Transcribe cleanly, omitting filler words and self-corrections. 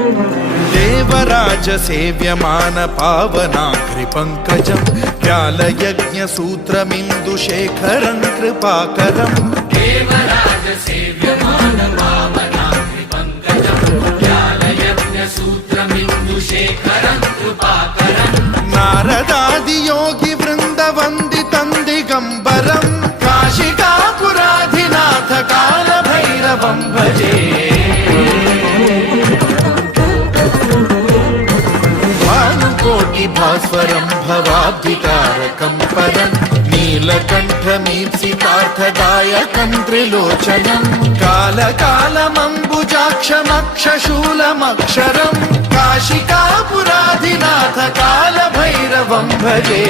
देवराज सेव्यमान पावनाग्रि पंकजं व्यालयज्ञ सूत्रमिन्दुशेखरं कृपाकरं देवराज सेव्यमान पावनाग्रि पंकजं व्यालयज्ञ सूत्रमिन्दुशेखरं कृपाकरं नारदादि योगी वृंद वंदितं दिगंबरं काशिकापुराधिनाथ काल भैरवं भजे कोटि भास्वरं भवाब्धिकारकं परं नीलकण्ठमीप्सितार्थदायकं त्रिलोचनं कालकालमम्बुजाक्षमक्षशूलमक्षरं काशिकापुराधिनाथ कालभैरवं भजे।